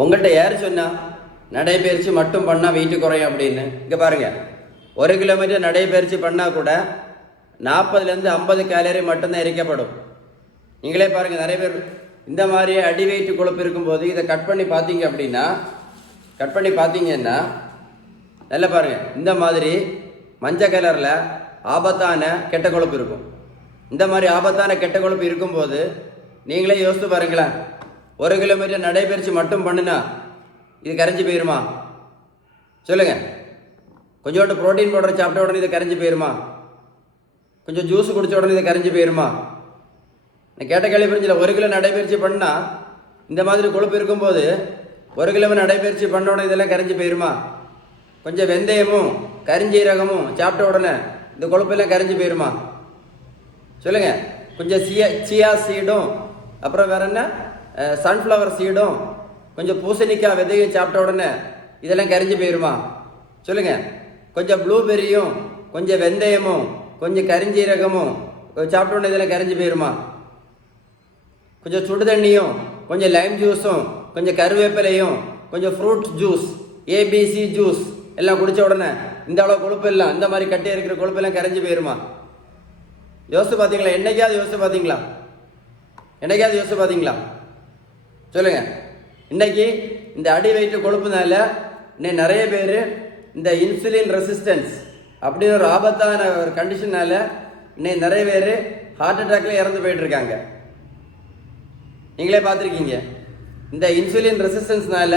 உங்கள்கிட்ட யார் சொன்னா நடைபயிற்சி மட்டும் பண்ணால் வெயிட் குறையும் அப்படின்னு? இங்கே பாருங்கள், 1 கிலோமீட்டர் நடைபயிற்சி பண்ணால் கூட 40லேருந்து 50 கேலரி மட்டும்தான் எரிக்கப்படும். நீங்களே பாருங்கள், நிறைய பேர் இந்த மாதிரி அடி வெயிட் கொழுப்பு இருக்கும்போது இதை கட் பண்ணி பார்த்தீங்கன்னா நல்லா பாருங்கள், இந்த மாதிரி மஞ்சள் கலரில் ஆபத்தான கெட்ட கொழுப்பு இருக்கும். இந்த மாதிரி ஆபத்தான கெட்ட கொழுப்பு இருக்கும்போது நீங்களே யோசித்து பாருங்களேன், 1 கிலோமீட்டர் நடைபயிற்சி மட்டும் பண்ணுனா இது கரைஞ்சி போயிருமா? சொல்லுங்க. கொஞ்சோண்டு புரோட்டீன் பவுடர் சாப்பிட்ட உடனே இது கரைஞ்சி போயிருமா? கொஞ்சம் ஜூஸ் குடிச்ச உடனே இது கரைஞ்சி போயிருமா? நான் கேட்ட கேள்வி புரிஞ்சல. 1 கிலோ நடைபயிற்சி பண்ணா இந்த மாதிரி கொழுப்பு இருக்கும்போது 1 கிலோமீட்டர் நடைபயிற்சி பண்ண உடனே இதெல்லாம் கரைஞ்சி போயிருமா? கொஞ்சம் வெந்தயமும் கரிஞ்சீரகமும் சாப்பிட்ட உடனே இந்த கொழுப்பெல்லாம் கரைஞ்சி போயிருமா? சொல்லுங்க. கொஞ்சம் சியா சீடும் அப்புறம் வேற என்ன சன்ஃப்ளவர் சீடும் கொஞ்சம் பூசணிக்காய் விதையும் சாப்பிட்ட உடனே இதெல்லாம் கரைஞ்சி போயிருமா? சொல்லுங்க. கொஞ்சம் ப்ளூபெரியும் கொஞ்சம் வெந்தயமும் கொஞ்சம் கரிஞ்சீரகமும் சாப்பிட்ட உடனே இதெல்லாம் கரைஞ்சி போயிருமா? கொஞ்சம் சுடு தண்ணியும் கொஞ்சம் லைம் ஜூஸும் கொஞ்சம் கருவேப்பிலையும் கொஞ்சம் ஃப்ரூட் ஜூஸ் ஏபிசி ஜூஸ் எல்லாம் குடித்த உடனே இந்த அளவு கொழுப்பு எல்லாம் இந்த மாதிரி கட்டி இருக்கிற கொழுப்பு எல்லாம் கரைஞ்சி போயிருமா? யோசிச்சு பார்த்தீங்களா? என்னைக்காவது யோசிச்சு பார்த்தீங்களா? சொல்லுங்க. இன்னைக்கு இந்த அடி வயிற்று கொழுப்புனால இன்னைக்கு நிறைய பேர் இந்த இன்சுலின் ரெசிஸ்டன்ஸ் அப்படின்னு ஒரு ஆபத்தான ஒரு கண்டிஷனால இன்னைக்கு நிறைய பேர் ஹார்ட் அட்டாக்ல இறந்து போயிட்டு இருக்காங்க. நீங்களே பார்த்துருக்கீங்க. இந்த இன்சுலின் ரெசிஸ்டன்ஸ்னால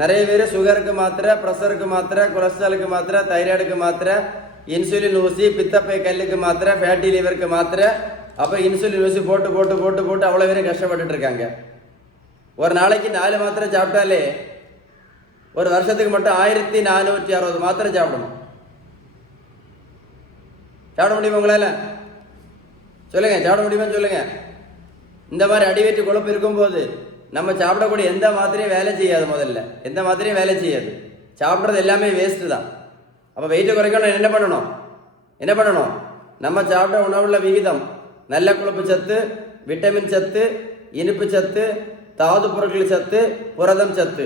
நிறைய பேர் சுகருக்கு மாத்திரை, ப்ரெஷருக்கு மாத்திரை, கொலஸ்ட்ராலுக்கு மாத்திரை, தைராய்டுக்கு மாத்திரை, இன்சுலின் ஊசி, பித்தப்பை கல்லுக்கு மாத்திரை, ஃபேட்டி லிவருக்கு மாத்திரை, அப்புறம் இன்சுலின் ஊசி போட்டு போட்டு போட்டு போட்டு அவ்வளோ பேரும் கஷ்டப்பட்டுட்டு இருக்காங்க. ஒரு நாளைக்கு 4 மாத்திரை சாப்பிட்டாலே ஒரு வருஷத்துக்கு மட்டும் 1460 மாத்திரை சாப்பிடணும். சாப்பிட முடியுமா உங்களால? சொல்லுங்க. சாப்பிட முடியுமா சொல்லுங்க. இந்த மாதிரி அடிவயிற்று கொழுப்பு இருக்கும்போது நம்ம சாப்பிடக்கூடிய எந்த மாத்திரையும் வேலை செய்யாது. முதல்ல எந்த மாத்திரையும் வேலை செய்யாது. சாப்பிட்றது எல்லாமே வேஸ்ட்டு தான். அப்போ வெயிட்டை குறைக்கணும் என்ன பண்ணணும்? நம்ம சாப்பிட்ட உணவுள்ள விகிதம் நல்ல கொழுப்பு சத்து, விட்டமின் சத்து, இனிப்பு சத்து, தாது பொருட்கள் சத்து, புரதம் சத்து,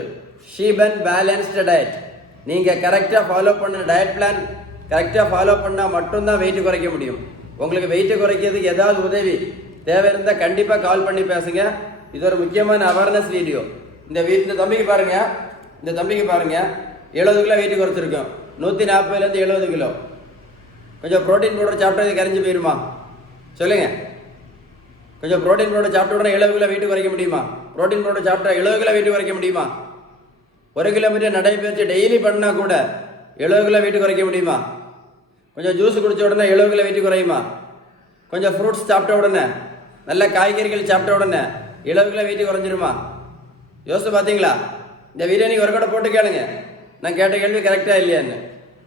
ஷீபன் பேலன்ஸ்டு டயட். நீங்கள் கரெக்டாக ஃபாலோ பண்ண டயட் பிளான் கரெக்டாக ஃபாலோ பண்ணால் மட்டும்தான் வெயிட்டு குறைக்க முடியும். உங்களுக்கு வெயிட்டை குறைக்கிறதுக்கு ஏதாவது உதவி தேவை இருந்தால் கண்டிப்பாக கால் பண்ணி பேசுங்க. இது ஒரு முக்கியமான அவேர்னஸ் வீடியோ. இந்த தம்பிக்கு பாருங்க, 70 கிலோ வெயிட்டு குறைச்சிருக்கோம். 140லேருந்து 70 கிலோ. கொஞ்சம் ப்ரோட்டீன் பவுடர் சாப்பிட்டது கரைஞ்சி போயிருமா? சொல்லுங்க. கொஞ்சம் ப்ரோட்டீன் பவுடர் சாப்பிட்ட உடனே 70 கிலோ வெயிட்டு குறைக்க முடியுமா? ப்ரோட்டீன் பவுடர் சாப்பிட்டா 70 கிலோ வெயிட்டு குறைக்க முடியுமா? 1 கிலோமீட்டர் நடைபயிற்சி டெய்லி பண்ணா கூட 70 கிலோ வெயிட்டு குறைக்க முடியுமா? கொஞ்சம் ஜூஸ் குடிச்ச உடனே 70 கிலோ வெயிட்டு குறையுமா? கொஞ்சம் ஃப்ரூட்ஸ் சாப்பிட்ட உடனே, நல்ல காய்கறிகள் சாப்பிட்ட உடனே 70 கிலோ வெயிட்டு குறைஞ்சிருமா? யோசிச்சு பார்த்தீங்களா? இந்த வீடியோ நீங்கள் ஒரு கூட போட்டு கேளுங்க, நான் கேட்ட கேள்வி கரெக்டாக இல்லையான்னு.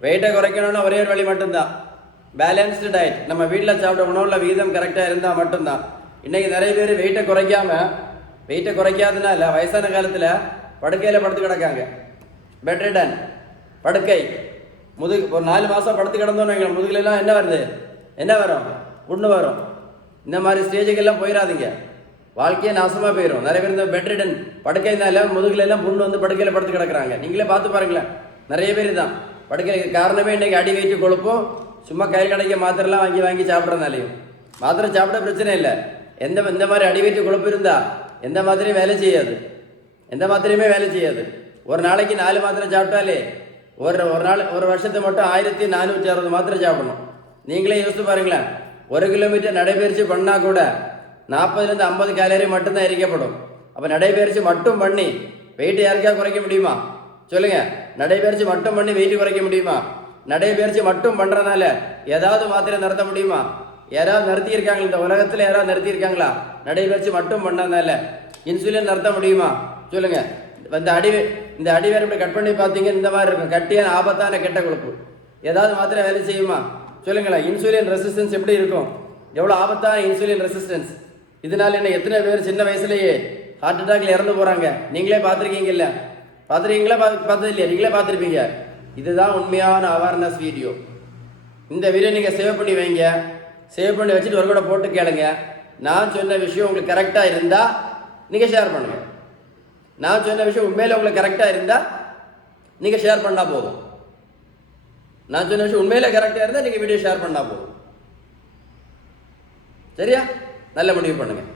வெயிட்டை குறைக்கணும்னா ஒரே ஒரு வழி மட்டும்தான், பேலன்ஸ்டு டயட். நம்ம வீட்டில் சாப்பிட்ட உணவுல விகிதம் கரெக்டாக இருந்தால் மட்டும்தான். இன்றைக்கி நிறைய பேர் வெயிட்டை குறைக்காதனால வயசான காலத்தில் படுக்கையில் படுத்து கிடக்காங்க. பெட்ரிடன் படுக்கை, ஒரு 4 மாதம் படுத்து கிடந்தோன்னு வைங்களேன், முதுகுலாம் என்ன வரும்? புண்ணு வரும். இந்த மாதிரி ஸ்டேஜுக்கெல்லாம் போயிடாதீங்க, வாழ்க்கையே நாசமாக போயிடும். நிறைய பேர் இந்த பெட்ரிடன் படுக்கைனால முதுகுலாம் புண்ணு வந்து படுக்கையில் படுத்து கிடக்குறாங்க. நீங்களே பார்த்து பாருங்களேன், நிறைய பேர் தான் படுக்கைக்கு காரணமே இன்றைக்கி அடி வெயிட்டு கொழுப்பும் சும்மா கையில் கிடைக்க மாத்திரைலாம் வாங்கி சாப்பிட்றதுனாலையும். மாத்திரை சாப்பிட பிரச்சனை இல்லை. இந்த மாதிரி அடி வெயிட்டு கொழுப்பு இருந்தால் எந்த மாத்திரையும் வேலை செய்யாது. ஒரு நாளைக்கு 4 மாத்திரை சாப்பிட்டாலே ஒரு வருஷத்தை மட்டும் 1460 மாத்திரை சாப்பிடணும். நீங்களே யோசிச்சு பாருங்களேன், 1 கிலோமீட்டர் நடைபயிற்சி பண்ணால் கூட 40லேருந்து 50 கேலரி மட்டும்தான் எரிக்கப்படும். அப்போ நடைபயிற்சி மட்டும் பண்ணி வெயிட்டு யாருக்கா குறைக்க முடியுமா? சொல்லுங்க. நடைபயிற்சி மட்டும் பண்ணி வெயிட்டு குறைக்க முடியுமா? நடைபயிற்சி மட்டும் பண்ணுறதுனால ஏதாவது மாத்திரை நிறுத்த முடியுமா? யாராவது நிறுத்தியிருக்காங்களா? இந்த உலகத்தில் யாராவது நிறுத்தியிருக்காங்களா? நடைபயிற்சி மட்டும் பண்ணதுனால இன்சுலின் நிறுத்த முடியுமா? சொல்லுங்க. இந்த அடிவேர் இப்படி கட் பண்ணி பார்த்தீங்க, இந்த மாதிரி இருக்கும் கட்டியான ஆபத்தான கெட்ட கொழுப்பு. ஏதாவது மாத்திரை வேலை செய்யுமா? சொல்லுங்களேன். இன்சுலின் ரெசிஸ்டன்ஸ் எப்படி இருக்கும்? எவ்வளோ ஆபத்தான இன்சுலின் ரெசிஸ்டன்ஸ். இதனால என்ன எத்தனை பேர் சின்ன வயசுலேயே ஹார்ட் அட்டாக்ல இறந்து போகிறாங்க. நீங்களே பார்த்துருக்கீங்களா? பார்த்தது இல்லையா? நீங்களே பார்த்துருப்பீங்க. இதுதான் உண்மையான அவேர்னஸ் வீடியோ. இந்த வீடியோ நீங்கள் சேவ் பண்ணி வைங்க. சேவ் பண்ணி வச்சுட்டு ஒரு கூட போட்டு கேளுங்க. நான் சொன்ன விஷயம் உங்களுக்கு கரெக்டாக இருந்தால் நீங்கள் ஷேர் பண்ணுங்கள். நான் சொன்ன விஷயம் உண்மையில உங்களுக்கு கரெக்டாக இருந்தால் நீங்கள் ஷேர் பண்ணால் போதும். நான் சொன்ன விஷயம் உண்மையில கரெக்டாக இருந்தால் நீங்கள் வீடியோ ஷேர் பண்ணால் போதும். சரியா? நல்ல முடிவு பண்ணுங்கள்.